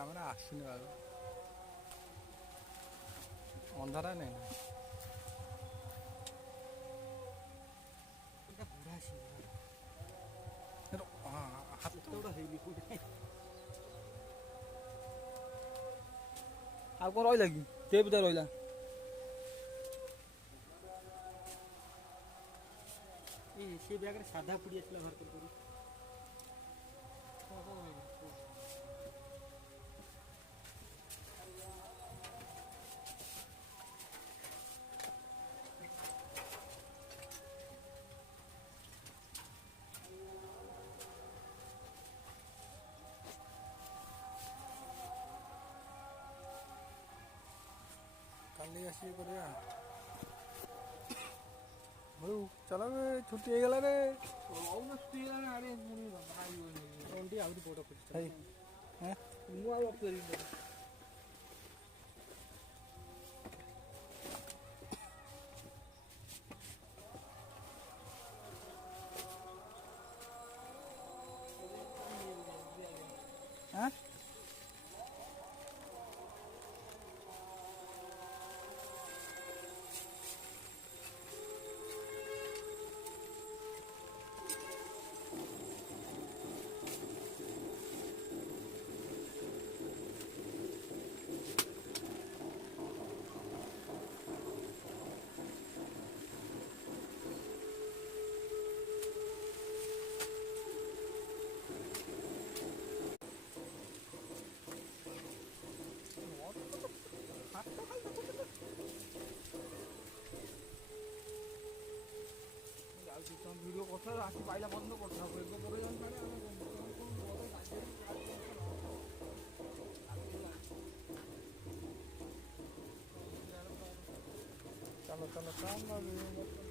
କ୍ୟାମେରା ଆସୁନି ବାବୁ ଅନ୍ଧାର ନାଇଁ ନା ହାତ ଗୋଟେ ହେଇନି ଆଉ କ'ଣ ରହିଲା କି କେ ଭିତରେ ରହିଲା ସେ ବ୍ୟାଗରେ ସାଧା ପୁଡ଼ି ଆସିଲା ବାହାର କରି କାଲି ଆସିକି କରିବା ବଳୁ ଚାଲ ଛୁଟି ହେଇଗଲା ରେ ଛୁଟି ହେଇଗଲାଣି ଆଡ଼େ ପୁଣି ବାହାରିବନି ଆହୁରି ବଡ଼ ଭାଇ ମୁଁ ଆଉ ରଖିପାରିବି ହାଁ ଭିଡ଼ିଓ କଥା ଆସି ପାଇଲା ପର୍ଯ୍ୟନ୍ତ କଥା ହବ ଏବେ ପକେଇ ଚାଲ ଚାଲ ଚାଲ